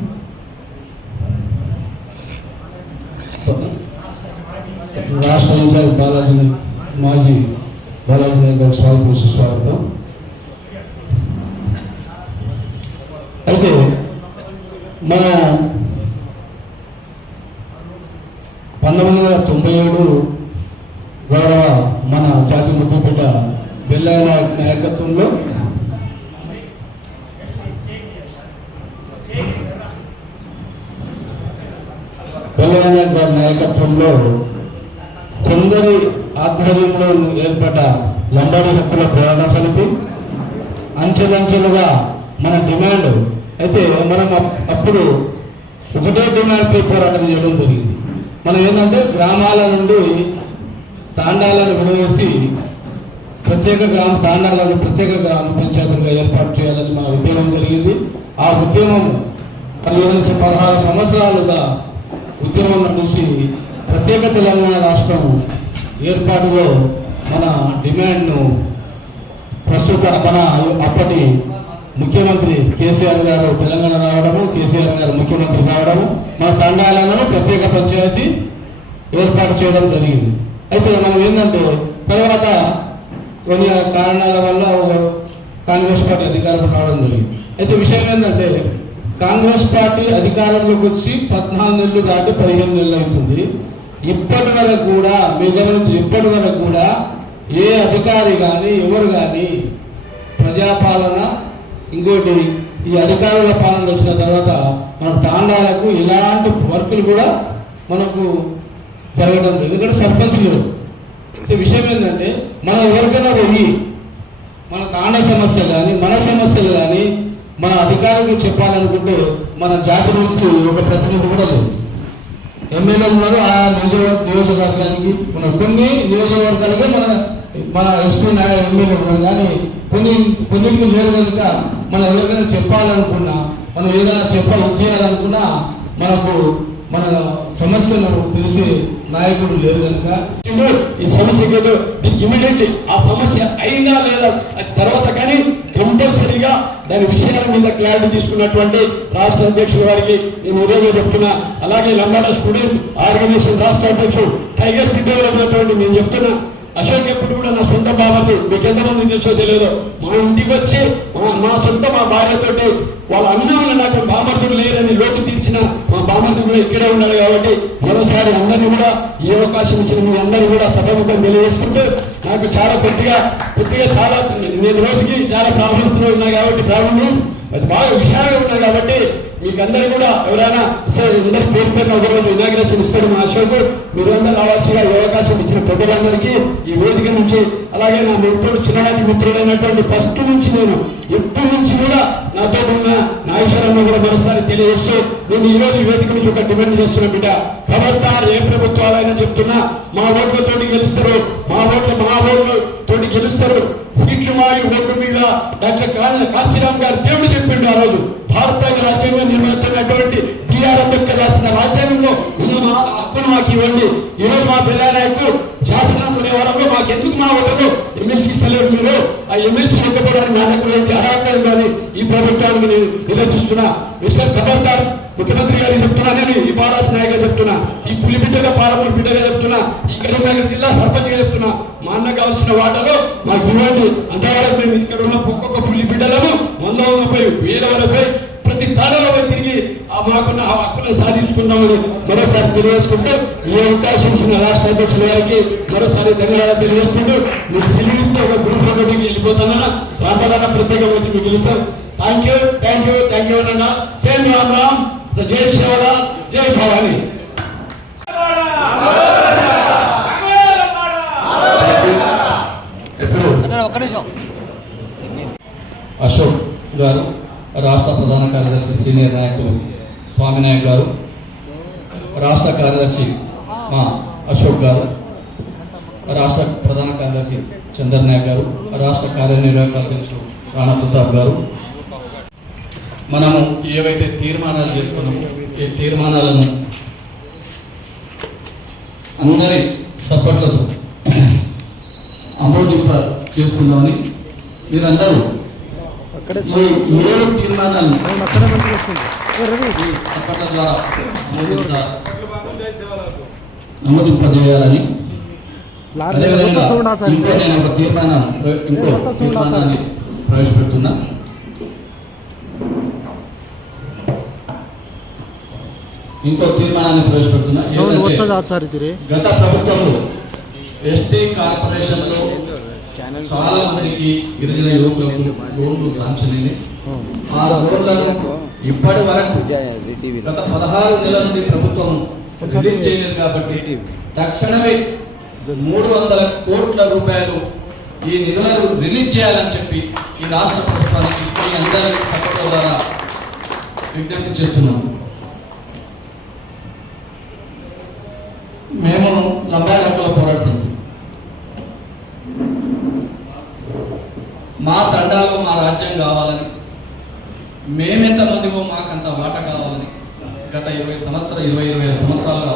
రాష్ట్ర ఇన్ఛార్జ్ బాలాజీ మాజీ బాలాజీ నాయక్ గారికి స్వాగతం సుస్వాగతం. అయితే మనం 1997 గౌరవ మన జాతి ముద్దుపేట బెల్లయ్య నాయక్ నాయకత్వంలో బెల్లయ్య నాయక్ గారి నాయకత్వంలో కొందరి ఆధ్వర్యంలో ఏర్పడ్డ లంబాడీ హక్కుల పోరాట సమితి అంచెలంచెలుగా మన డిమాండ్ అయితే మనం అప్పుడు ఒకటే డిమాండ్పై పోరాటం చేయడం జరిగింది. మనం ఏంటంటే గ్రామాల నుండి తాండాలను విడవేసి ప్రత్యేక తాండాలను ప్రత్యేక గ్రామ పంచాయతీలుగా ఏర్పాటు చేయాలని మన ఉద్యమం జరిగింది. ఆ ఉద్యమం 16 సంవత్సరాలుగా ఉద్యమం నడిచి ప్రత్యేక తెలంగాణ రాష్ట్రం ఏర్పాటులో మన డిమాండ్ను ప్రస్తుత మన అప్పటి ముఖ్యమంత్రి కేసీఆర్ గారు తెలంగాణ రావడము, కేసీఆర్ గారు ముఖ్యమంత్రి కావడము, మన తండాలను ప్రత్యేక పంచాయతీ ఏర్పాటు చేయడం జరిగింది. అయితే మనం ఏంటంటే తర్వాత కొన్ని కారణాల వల్ల కాంగ్రెస్ పార్టీ అధికారంలో రావడం జరిగింది. అయితే విషయం ఏంటంటే కాంగ్రెస్ పార్టీ అధికారంలోకి వచ్చి 14 నెలలు దాటి 15 నెలలు అవుతుంది. ఇప్పటి వరకు కూడా మీరు గమనించి ఇప్పటి వరకు కూడా ఏ అధికారి కానీ ఎవరు కానీ ప్రజాపాలన ఇంకోటి ఈ అధికారుల పాలన వచ్చిన తర్వాత మన తాండాలకు ఇలాంటి వర్కులు కూడా మనకు జరగడం లేదు. ఎందుకంటే సర్పంచ్ లేదు. విషయం ఏంటంటే మనం ఎవరికైనా పోయి మన తాండా సమస్య కానీ మన సమస్యలు కానీ మన అధికారులకు చెప్పాలనుకుంటే మన జాతి నుంచి ఒక ప్రతినిధి కూడా లేదు. ఎమ్మెల్యేలు ఉన్నారు ఆ నియోజకవర్గానికి ఉన్నారు, కొన్ని నియోజకవర్గాలకే మన ఎస్పీ ఎమ్మెల్యే ఉన్నారు, కానీ కొన్నింటికి లేదు కనుక మనం ఎవరికైనా చెప్పాలనుకున్నా మనం ఏదైనా చేయాలనుకున్నా మనకు మన సమస్యను తెలిసే నాయకుడు లేరు కనుక ఈ సమస్య దీనికి ఇమీడియట్లీ ఆ సమస్య అయిందా లేదా తర్వాత కానీ కంపల్సరీగా దాని విషయాల మీద క్లారిటీ తీసుకున్నటువంటి రాష్ట్ర అధ్యక్షుల వారికి నేను ఉదయం చెప్తున్నా. అలాగే లంబాడా స్టూడెంట్ ఆర్గనైజేషన్ రాష్ట్ర అధ్యక్షుడు టైగర్ పిడ్డేటువంటి నేను చెప్తున్నా. అశోక్ ఎప్పుడు కూడా నా సొంత బామర్ది, మీకు ఎంతమంది తెలుసో తెలియదు, మా ఇంటికి వచ్చి మా సొంత మా భార్యతోటి వాళ్ళ అన్నంలో నాకు బామర్దులు లేదని లోటు తీర్చిన మా బామర్ది కూడా ఇక్కడే ఉన్నాడు. కాబట్టి మరోసారి అందరినీ కూడా ఈ అవకాశం ఇచ్చిన మీ అందరినీ కూడా సభముఖం తెలియజేసుకుంటూ నాకు చాలా కొద్దిగా చాలా నేను రోజుకి చాలా ప్రాబ్లమ్స్లో ఉన్నాయి కాబట్టి ప్రాబ్లమ్స్ అది బాగా విషయాలుగా ఉన్నాయి కాబట్టి మీకు అందరూ కూడా ఎవరైనా సరే అందరి పేరు ఒకరోజు ఇనాగ్రేషన్ ఇస్తాడు మా అశోక్, మీరు అందరూ రావాల్సిగా ఈ అవకాశం ఇచ్చిన పెద్దలందరికీ ఈ వేదిక నుంచి, అలాగే నా మిత్రుడు చిన్ననాటి మిత్రుడైనటువంటి ఫస్ట్ నుంచి నేను ఎప్పటి నుంచి కూడా నాతో ఉన్న నాగేశ్వరమ్మ కూడా మరోసారి తెలియజేస్తూ నేను ఈ రోజు వేదిక నుంచి ఒక డిమాండ్ చేస్తున్నా. బిడ్డ ఖబర్దార్ ఏ ప్రభుత్వాలైనా చెప్తున్నా మా ఓట్లతోటి గెలుస్తారు, మా ఓట్లతోటి గెలుస్తారు. సీట్లు మారి ఓట్ల మీద డాక్టర్ కాశీరామ్ గారు దేవుడు చెప్పిండు ఆ రోజు భారత రాజ్యాంగం నిర్వహిస్తున్నటువంటి బిఆర్ అంబేద్కర్ రాసిన రాజ్యాంగంలో ఉన్న మా హక్కును మాకు ఇవ్వండి. ఈరోజు మా పిల్లలకు శాసనం కొనేవారంలో మాకు ఎందుకు మా ఓటరు ఎమ్మెల్సీ సెలవు మీరు ఆ ఎమ్మెల్సీ ఎక్కడానికి నాయకులైతే అర్హత కానీ ఈ ప్రభుత్వానికి నేను నిలదీస్తున్నా. మిస్టర్ ఖబర్దార్ ముఖ్యమంత్రి గారికి చెప్తున్నానని ఈ బాలాస్ నాయక్ చెప్తున్నా, ఈ పులి బిడ్డగా పాలమూరు బిడ్డగా చెప్తున్నా, ఈ కరీంనగర్ జిల్లా సర్పంచ్ గా చెప్తున్నా. మా అన్న కావాల్సిన వాటలో మాకు ఇవ్వండి. అంతవరకు మేము ఇక్కడ ఉన్న ఒక్కొక్క పులి బిడ్డలను 100,000 ప్రతి తాళలో తిరిగి మాకున్న హక్కులను సాధించుకున్నామని మరోసారి తెలియజేసుకుంటూ ఈ అవకాశం ఇచ్చిన రాష్ట్ర అధ్యక్షుల గారికి మరోసారి ధన్యవాదాలు తెలియజేసుకుంటూ మీకు సిలిమిస్తే ఒక గ్రూప్ మీటింగ్ వెళ్ళిపోతానన్నా రామదాన ప్రత్యేకంగా వచ్చి మీకు గెలుస్తాం. థ్యాంక్ యూ అన్న. సేమ్ రామ్ జై శివరా, జై భవానీ. అశోక్ గారు, రాష్ట్ర ప్రధాన కార్యదర్శి సీనియర్ నాయకులు స్వామినాయక్ గారు, రాష్ట్ర కార్యదర్శి మా అశోక్ గారు, రాష్ట్ర ప్రధాన కార్యదర్శి చంద్రనాయక్ గారు, రాష్ట్ర కార్యనిర్వాహక అధ్యక్షుడు రాణా ప్రతాప్ గారు, మనము ఏవైతే తీర్మానాలు చేసుకున్నామో ఈ తీర్మానాలను అందరి సపోర్ట్లతో ఆమోదింప చేసుకుందామని మీరందరూ ఈ 7 తీర్మానాలను ఈ సపోర్ట్ల ద్వారా ఆమోదింపజేయాలని, అదేవిధంగా ఇంకో నేను ఒక తీర్మానాన్ని ప్రవేశపెడుతున్నా. ఇంకో తీర్మానాన్ని ప్రవేశపెడుతున్నా. గత ప్రభుత్వంలో ఎస్టీ కార్పొరేషన్లో చాలా మందికి గిరిజన యువకులకు లోన్లు శాంక్షన్ అయినాయి. ఆ లోన్లను ఇప్పటి వరకు గత 16 నెలల నుండి ప్రభుత్వం రిలీజ్ చేయలేదు. కాబట్టి తక్షణమే 300 కోట్ల రూపాయలు ఈ నిధులను రిలీజ్ చేయాలని చెప్పి ఈ రాష్ట్ర ప్రభుత్వానికి ఈ అందరి సపోర్ట్ ద్వారా విజ్ఞప్తి చేస్తున్నాము. మేము లంబాడి హక్కుల పోరాట సమితి మా తండాలో మా రాజ్యం కావాలని, మేమెంతమందివో మాకంత వాట కావాలని గత 25 సంవత్సరాలుగా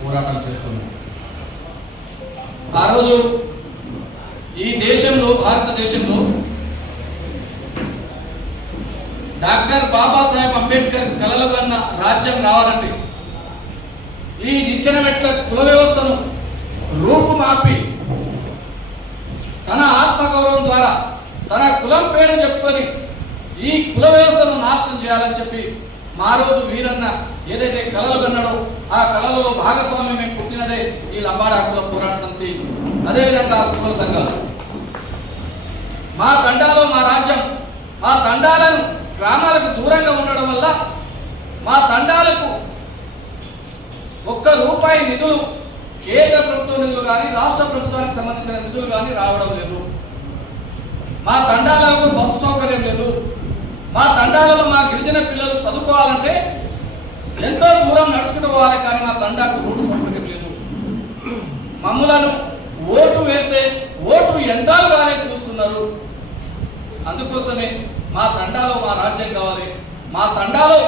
పోరాటం చేస్తున్నాం. ఆ రోజు ఈ దేశంలో, భారతదేశంలో డాక్టర్ బాబాసాహెబ్ అంబేద్కర్ కలలు కన్న రాజ్యం రావాలంటే ఈ నిచ్చెన మెట్ల కుల వ్యవస్థను రూపుమాపి తన ఆత్మగౌరవం ద్వారా తన కులం పేరు చెప్పుకొని ఈ కుల వ్యవస్థను నాశనం చేయాలని చెప్పి మా రోజు వీరన్న ఏదైతే కలలు కన్నాడో ఆ కళలలో భాగస్వామ్యం పుట్టినదే ఈ లంబాడి హక్కుల పోరాట సమితి, అదేవిధంగా కుల సంఘాలు. మా తండాలో మా రాజ్యం, మా తండాలను గ్రామాలకు దూరంగా ఉండడం వల్ల మా తండాలకు ₹1 నిధులు, కేంద్ర ప్రభుత్వ నిధులు కానీ రాష్ట్ర ప్రభుత్వానికి సంబంధించిన నిధులు కానీ రావడం లేదు. మా తండాలకు బస్సు సౌకర్యం లేదు. మా తండాలలో మా గిరిజన పిల్లలు చదువుకోవాలంటే ఎంతో దూరం నడుచుకుంటూ పోవాలి, కానీ మా తండాకు రోడ్డు సౌకర్యం లేదు. మమ్ములను ఓటు వేస్తే ఓటు యంత్రాలుగానే చూస్తున్నారు. అందుకోసమే మా తండాలో మా రాజ్యం కావాలి, మా తండాలో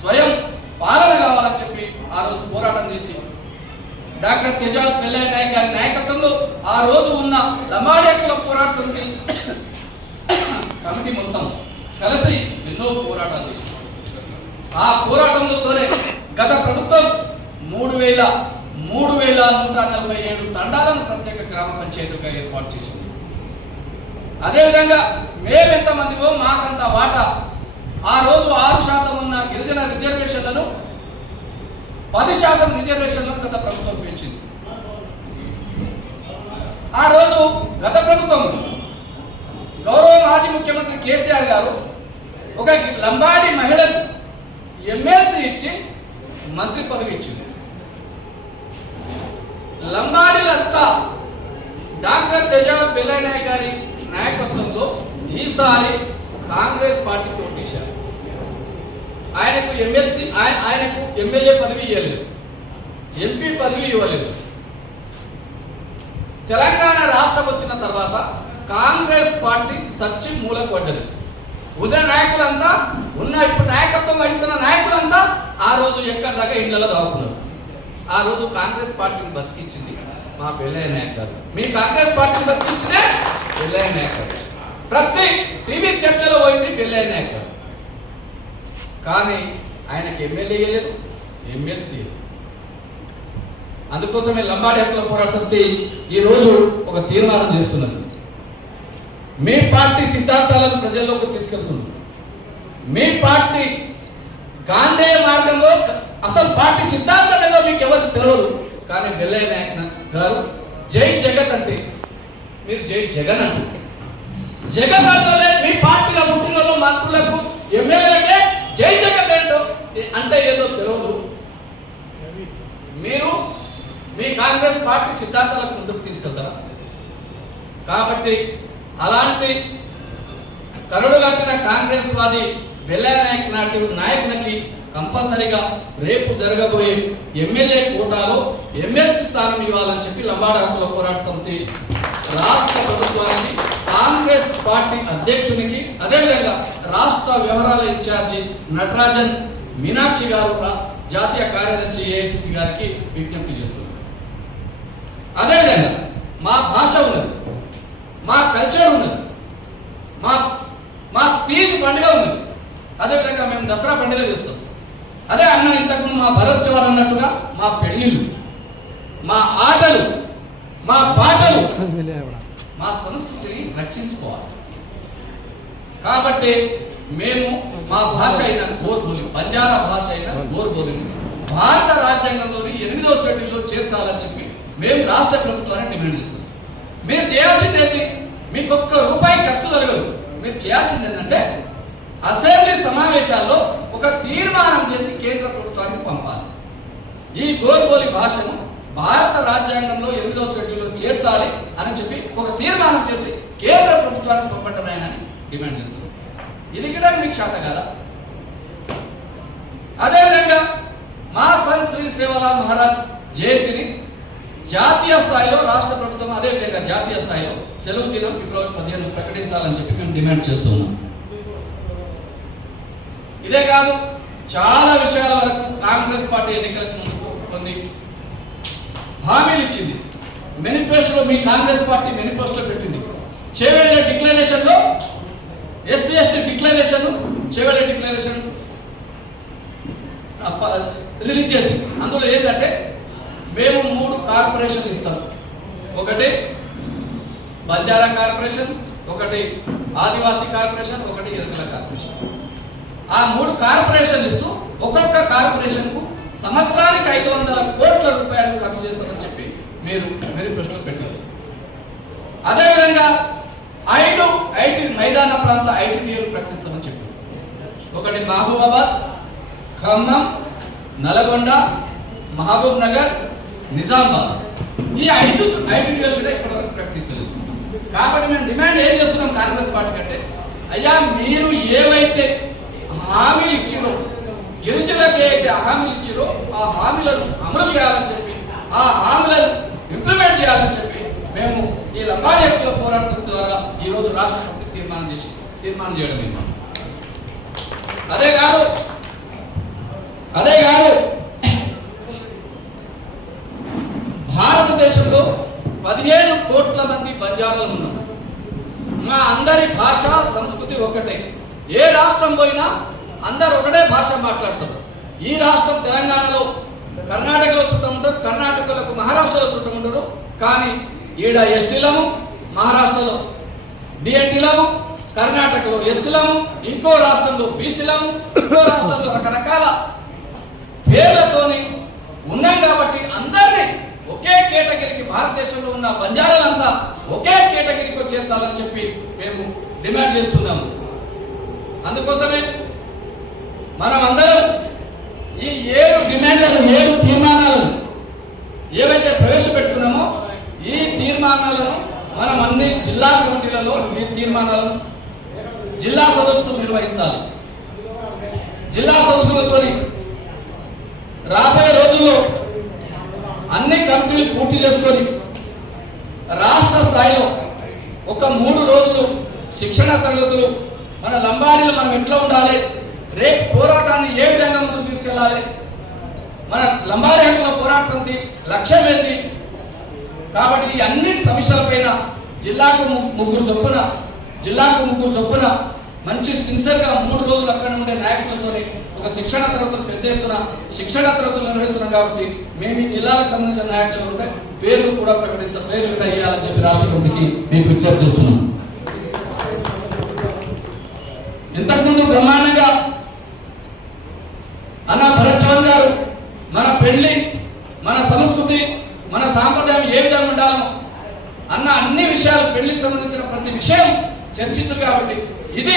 స్వయం పాలన కావాలని చెప్పి ఆ రోజు పోరాటం చేసి డాక్టర్ తెజాల్ పెళ్ళయ్య నాయక్ గారి నాయకత్వంలో ఆ రోజు ఉన్న లంబాడి హక్కుల పోరాట సమితి కమిటీ మొత్తం కలిసి ఎన్నో పోరాటాలు చేసింది. ఆ పోరాటంలోనే గత ప్రభుత్వం 3,147 తండాలను ప్రత్యేక గ్రామ పంచాయతీలుగా ఏర్పాటు చేసింది. అదేవిధంగా మేమెంతమందివో మాకంత వాటా, ఆ రోజు 6% ఉన్న గిరిజన రిజర్వేషన్లను 10% రిజర్వేషన్లను గత ప్రభుత్వం పెంచింది. ఆ రోజు గత ప్రభుత్వం గౌరవ మాజీ ముఖ్యమంత్రి కేసీఆర్ గారు ఒక లంబాడి మహిళకు ఎమ్మెల్సీ ఇచ్చి మంత్రి పదవి ఇచ్చింది. లంబాడీలంతా డాక్టర్ తెజావత్ పెళ్ళయ్య నాయక్ గారి నాయకత్వంలో ఈసారి కాంగ్రెస్ పార్టీ పోటీశారు. ఆయనకు ఎమ్మెల్సీ, ఆయనకు ఎమ్మెల్యే పదవి ఇవ్వలేదు, ఎంపీ పదవి ఇవ్వలేదు. తెలంగాణ రాష్ట్రం వచ్చిన తర్వాత కాంగ్రెస్ పార్టీ చచ్చి మూలకు పడ్డది. ఉదయ నాయకులంతా ఉన్న, ఇప్పుడు నాయకత్వం వహిస్తున్న నాయకులంతా ఆ రోజు ఎక్కడి దాకా ఇళ్లలో దాక్కున్నారు. ఆ రోజు కాంగ్రెస్ పార్టీని బతికించింది మా పెళ్ళయ్య నాయక్ గారు. మీ కాంగ్రెస్ పార్టీని బతికించినే పెళ్ళయ్య నాయక్ గారు. ప్రతి టీవీ చర్చలో పోయింది పెళ్ళయ్య నాయక్ గారు. కానీ ఆయనకి ఎమ్మెల్యే లేదు, ఎమ్మెల్సీ. అందుకోసమే లంబాడి హక్కుల పోరాట సమితి ఈరోజు ఒక తీర్మానం చేస్తున్నది. మీ పార్టీ సిద్ధాంతాలను ప్రజల్లోకి తీసుకెళ్తున్నారు. మీ పార్టీ గాంధేయ మార్గంలో అసలు పార్టీ సిద్ధాంతం ఏదో మీకు ఎవరికి తెలియదు. కానీ పెళ్ళయ్య నాయక్ గారు జై జగత్ అంటే మీరు జై జగన్ అంటే, జగన్ అంటే మీ పార్టీలో పుట్టినలో మంత్రులకు ఎమ్మెల్యేలకే జై జగన్ ఏంటో అంటే ఏదో తెలియదు. మీరు మీ కాంగ్రెస్ పార్టీ సిద్ధాంతాలకు ముందుకు తీసుకెళ్తారా? కాబట్టి అలాంటి కరుడు కట్టిన కాంగ్రెస్ వాది పెళ్ళయ్య నాయక్ నాయుడికి కంపల్సరిగా రేపు జరగబోయే ఎమ్మెల్యే కోటాలో ఎమ్మెల్సీ స్థానం ఇవ్వాలని చెప్పి లంబాడ హక్కుల పోరాట సమితి రాష్ట్ర ప్రభుత్వానికి, కాంగ్రెస్ పార్టీ అధ్యక్షునికి, అదేవిధంగా రాష్ట్ర వ్యవహారాల ఇన్ఛార్జి నటరాజన్ మీనాక్షి గారు, జాతీయ కార్యదర్శి ఏఐసిసి గారికి విజ్ఞప్తి చేస్తున్నారు. అదేవిధంగా మా భాష ఉన్నది, మా కల్చర్ ఉన్నది, మా తీజ్ పండుగ ఉంది. అదేవిధంగా మేము దసరా పండుగ చేస్తాం. అదే అన్న ఇంతకుముందు మా భరోత్సవాలు అన్నట్టుగా మా పెళ్లిళ్ళు, మా ఆటలు, మా పాటలు, మా సంస్కృతిని రక్షించుకోవాలి. కాబట్టి మేము మా భాష అయిన గోర్బోలి, బంజారా భాష అయిన గోర్బోలిని భారత రాజ్యాంగంలోని 8వ షెడ్యూల్లో చేర్చాలని చెప్పి మేము రాష్ట్ర ప్రభుత్వాన్ని డిమాండ్ చేస్తున్నాం. మీరు చేయాల్సింది ఏంటి? మీకు ఒక్క రూపాయి ఖర్చు కలగదు. మీరు చేయాల్సింది ఏంటంటే అసెంబ్లీ సమావేశాల్లో ఒక తీర్మానం చేసి కేంద్ర ప్రభుత్వానికి పంపాలి. ఈ గోర్బోలి భాషను భారత రాజ్యాంగంలో 8వ షెడ్యూల్లో చేర్చాలి అని చెప్పి ఒక తీర్మానం చేసి కేంద్ర ప్రభుత్వానికి పంపటమేనని డిమాండ్ చేస్తున్నారు. ఇది కూడా మీకు శాత కదా. అదేవిధంగా మా సంత్ శ్రీ సేవాలాల్ మహారాజ్ జయంతిని జాతీయ స్థాయిలో రాష్ట్ర ప్రభుత్వం, అదేవిధంగా జాతీయ స్థాయిలో సెలవు దినం ఫిబ్రవరి 15 ప్రకటించాలని చెప్పి మేము డిమాండ్ చేస్తున్నాం. ఇదే కాదు, చాలా విషయాల వరకు కాంగ్రెస్ పార్టీ ఎన్నికలకు ముందు కొన్ని హామీలు ఇచ్చింది. మేనిఫెస్టోలో, మీ కాంగ్రెస్ పార్టీ మేనిఫెస్టోలో పెట్టింది. చేవెళ్ళ డిక్లరేషన్లో SC ST declaration, Chevella declaration release చేసి అందులో ఏంటంటే మేము 3 కార్పొరేషన్లు ఇస్తాం. ఒకటి బంజారా కార్పొరేషన్, ఒకటి ఆదివాసీ కార్పొరేషన్, ఒకటి ఎరుకల కార్పొరేషన్. ఆ 3 కార్పొరేషన్లు ఇస్తూ ఒక్కొక్క కార్పొరేషన్కు సంవత్సరానికి 500 కోట్ల రూపాయలు ఖర్చు చేస్తామని చెప్పి మీరు మేనిఫెస్టోలో పెట్టారు. అదేవిధంగా 5 ఐటీ మైదాన ప్రాంత ఐటీడీఏలు ప్రకటిస్తామని చెప్పారు. ఒకటి మహబూబాబాద్, ఖమ్మం, నల్గొండ, మహబూబ్ నగర్, నిజామాబాద్. ఈ 5 ఐటీడీఏలు కూడా ఇప్పటివరకు ప్రకటించలేదు. కాబట్టి మేము డిమాండ్ ఏం చేస్తున్నాం కాంగ్రెస్ పార్టీ కంటే, అయ్యా మీరు ఏవైతే హామీలు ఇచ్చిరో, గిరిజనులకు ఏవైతే హామీలు ఇచ్చిరో ఆ హామీలను అమలు చేయాలని చెప్పి, ఆ హామీలను ఇంప్లిమెంట్ చేయాలని చెప్పి మేము ఈ లంబాడి హక్కుల పోరాట సమితి ద్వారా ఈరోజు రాష్ట్ర ప్రభుత్వం తీర్మానం చేయడం. అదే కాదు భారతదేశంలో 15 కోట్ల మంది బంజారాలు ఉన్నారు. మా అందరి భాష సంస్కృతి ఒకటే. ఏ రాష్ట్రం పోయినా అందరు ఒకటే భాష మాట్లాడతారు. ఈ రాష్ట్రం తెలంగాణలో కర్ణాటకలో చుట్టం ఉంటారు, కర్ణాటకలకు మహారాష్ట్రలో చుట్టం ఉంటారు. కానీ ఈడ ఎస్టీలము, మహారాష్ట్రలో డిఎన్టీలము, కర్ణాటకలో ఎస్టీలము, ఇంకో రాష్ట్రంలో బీసీలము, ఇంకో రాష్ట్రంలో రకరకాల పేర్లతోని ఉన్నాం. కాబట్టి అందరినీ ఒకే కేటగిరీకి, భారతదేశంలో ఉన్న బంజారాలంతా ఒకే కేటగిరీకి చేర్చాలని చెప్పి మేము డిమాండ్ చేస్తున్నాము. అందుకోసమే మనం అందరం ఈ 7 డిమాండ్లను, 7 తీర్మానాలను ఏవైతే ప్రవేశపెట్టుకున్నామో ఈ తీర్మానాలను మనం అన్ని జిల్లా కమిటీలలో ఈ తీర్మానాలను జిల్లా సదస్సులు నిర్వహించాలి. జిల్లా సదస్సులతో రాబోయే రోజుల్లో అన్ని కమిటీలు పూర్తి చేసుకొని రాష్ట్ర స్థాయిలో ఒక 3 రోజులు శిక్షణ తరగతులు, మన లంబాడీలు మనం ఎట్లా ఉండాలి, రేపు పోరాటాన్ని ఏ విధంగా ముందుకు తీసుకెళ్ళాలి, మన లంబాడీ హక్కుల పోరాట సమితి లక్ష్యం ఏంటి. కాబట్టి ఈ అన్నిటి సమస్యలపైన జిల్లాకు ముగ్గురు చొప్పున మంచి సిన్సియర్గా 3 రోజులు అక్కడ ఉండే నాయకులతో ఒక శిక్షణ తరగతులు, పెద్ద ఎత్తున శిక్షణ తరగతులు నిర్వహిస్తున్నాం. కాబట్టి మేము ఈ జిల్లాలకు సంబంధించిన నాయకులు ఉంటే పేర్లు కూడా ఇవ్వాలని చెప్పి రాష్ట్ర కమిటీకి మేము విజ్ఞప్తి చేస్తున్నాం. ఇంతకుముందు బ్రహ్మాండంగా అన్న భరత్ చౌదరి గారు మన పెళ్లి, మన సంస్కృతి, మన సాంప్రదాయం ఏ విధంగా ఉండాలో అన్న అన్ని విషయాలు, పెళ్లికి సంబంధించిన ప్రతి విషయం చర్చించారు. కాబట్టి ఇది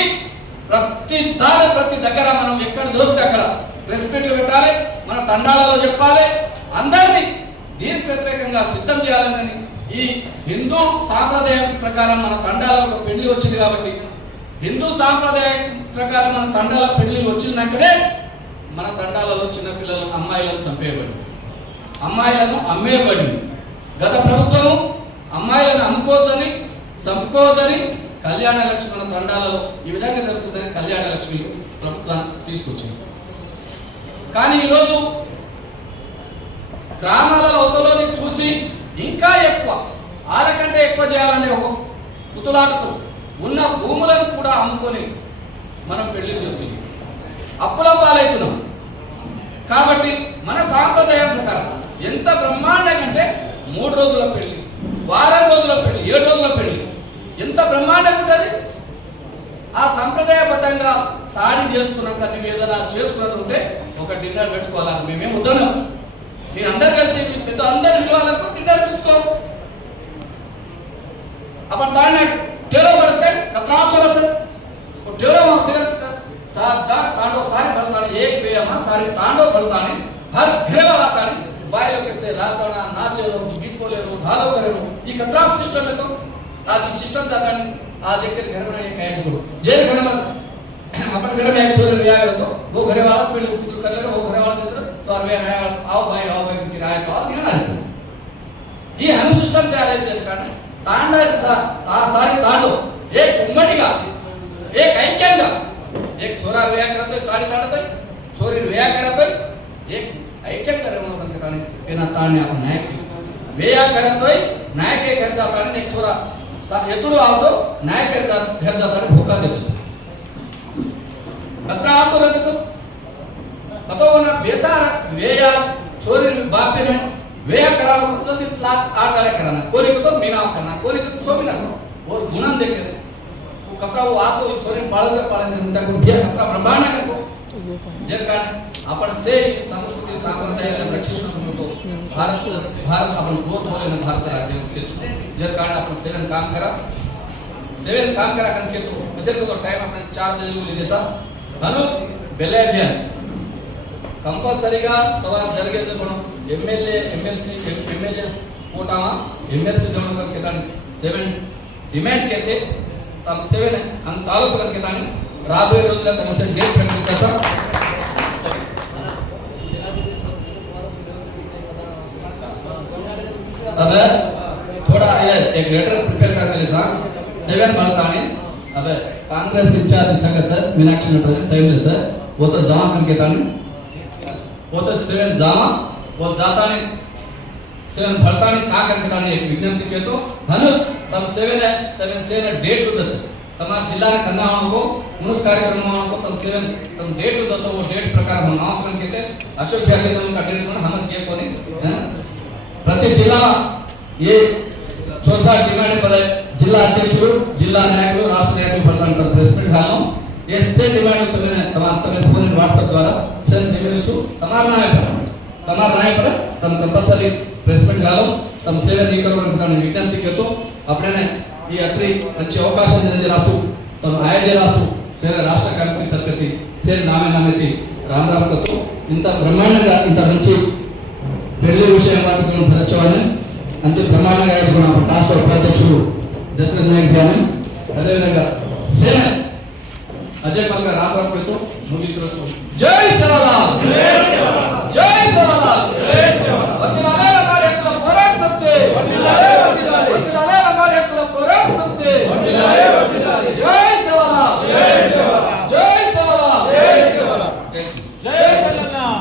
ప్రతి దగ్గర మనం ఎక్కడ దోస్తే అక్కడ ప్రెస్ మీట్లు పెట్టాలి, మన తండాలలో చెప్పాలి, అందరినీ దీనికి వ్యతిరేకంగా సిద్ధం చేయాలని. ఈ హిందూ సాంప్రదాయం ప్రకారం మన తండాలలో ఒక పెళ్లి వచ్చింది. కాబట్టి హిందూ సాంప్రదాయం ప్రకారం మన తండాల పెళ్లి వచ్చినాకనే మన తండాలలో చిన్నపిల్లలు అమ్మాయిలను చంపేయబడి, అమ్మాయిలను అమ్మేయబడింది. గత ప్రభుత్వము అమ్మాయిలను అమ్ముకోవద్దని, చంపుకోవద్దని కళ్యాణ లక్ష్మి మన తండాలలో ఈ విధంగా జరుగుతుందని కళ్యాణ లక్ష్మి ప్రభుత్వాన్ని తీసుకొచ్చింది. కానీ ఈరోజు గ్రామాలలో అవతలని చూసి ఇంకా ఎక్కువ, వాళ్ళకంటే ఎక్కువ చేయాలనే ఒక కుతులాటతో ఉన్న భూములను కూడా అమ్ముకొని మనం పెళ్లి చేస్తున్నాం, అప్పుల పాలవుతున్నాం. కాబట్టి మన సాంప్రదాయం ప్రకారం ఎంత బ్రహ్మాండంగా అంటే 3 రోజుల పెళ్లి, వారం రోజుల పెళ్లి, 7 రోజుల పెళ్లి ఎంత బ్రహ్మాండంగా ఉంటుంది. ఆ సంప్రదాయబద్ధంగా సాడి చేసుకున్నాక నువ్వు ఏదైనా చేసుకున్నది ఉంటే ఒక డిన్నర్ పెట్టుకోవాలి. మేమేం వద్దాను, మీరు అందరు కలిసి పెద్ద అందరు విలువాలకు డిన్నర్ తీసుకో. अपन ताने टेरो बरस के कतराम चलत टेरो से सात दान तांडो सारे भरताने एक वेयमा सारे तांडो भरताने हर घेरा लाताने बायलो के से राताना नाचेरो गीत बोलेरो ढालो करेरो ये कतराम सिस्टम में तो आज ये सिस्टम जाता है। आज एक घर में एक है जो जे घर में अपन घर में एक छोरे रिया तो वो घर वाला पहले कुछ कर ले, वो घर वाला दे दे सर्वे है, आओ भाई किराया तो देना है। ये हम सिस्टम तैयार है जिसका तांडा सारी तांडो एक उम्मडिगा एक ऐक्यांगा, एक छोरा रिया करतोय सारी तांडतोय, छोरी रिया करतोय, एक ऐक्यं करे म्हणून सांगताने तेना ताणे आपण नायक वेया करतोय, नायक घर जाताने एक छोरा एतुडू आवतो नायक घर जाताने भोका देतो. अत्र आवतो देतो तो ना बेसार वेया छोरी बापेने वेया करावं तो ती प्लाट आगाले कराना कोरी को तो मीनाव करना कोरी को तो मीना और गुणन देखे वो कतरा वो आतो छोरी पाळंदे नंतर को बिया कतरा ब्रह्मांड को जर का आपण से संस्कृती संप्रदायाला रक्षण होतो. भारत आपण गोर बोलेन भारत राज्य जर का आपण सेवन काम करा कारण के तो असेल तो टाइम आपण 4 दिवस देचा म्हणून बेले अभियान कंपल्सरीగా सवाल జరిగేది మనం ఎమ్మెల్యే కోటామా ఎమ్మెల్సీ జోన్ करके तानी 7 डिमांड करते तब 7 हम चालू करके तानी రాబోయే రోజుల్లో తమसे डेट ప్రకటిస్తా. अब थोड़ा ये एक लेटर प्रिपेयर कर ले सर 7 बनताने. अब कांग्रेस इंचार्ज संगत सर मीनाक्षी नटराज टाइम ले सर वो तो जमा करके तानी वो तो 7 जामा वो जाता ने 7 भरता ने का करके ताने एक विज्ञप्ति के तो हनु तब 7 है तब 7 डेट होता है तमाम जिला ने करना को उनस कार्यक्रम को तब 7 तब डेट होता तो वो डेट प्रकार हम अनाउंसमेंट केते अशोक व्याख्या का डेट को हम के कोनी प्रति जिला ये छोटा डिमांड पर जिला अध्यक्षರು ಜಿಲ್ಲಾ ನಾಯಕರು ರಾಷ್ಟ್ರ ನಾಯಕರು ಬಂದಂತ ಪ್ರೆಸ್ ಮೀಟ್ ಹಾಲು ಎಷ್ಟೇ ಡಿಮಾಂಡ್ ತಮನೆ ತಮ್ಮ ಫೋನ್ ವಾಟ್ಸ್ಆಪ್ द्वारा सेंड निमित्तु तमार नायकर तम कंपल्सरी प्रेस मीट घालो तम सेवा दी करो ಅಂತ ವಿಜ್ಞಪ್ತಿ ಕೇತು आपल्याने ಈ ಅತ್ರಿ ಮಂచి ಅವಕಾಶ दिलासु तम आयोजलासु ಸೇನೆ ರಾಷ್ಟ್ರ ಕಮಿಟಿ ತರಕತಿ ಸೇನೆ ನಾಮೇತಿ రామరావు కతో ఇంత బ్రహ్మాండంగా ఇంత మంచి పెళ్లి విషయం మాట్లాడుకున్న ప్రదర్శన అంతే బ్రహ్మాండంగా అయిపోయిన రాష్ట్ర ఉపాధ్యక్షుడు దశరథ్ నాయక్ గారు అదేవిధంగా సేన అజయ్ మల్క రామరావు కతో ముగితులకు జై శ్రీరామ్.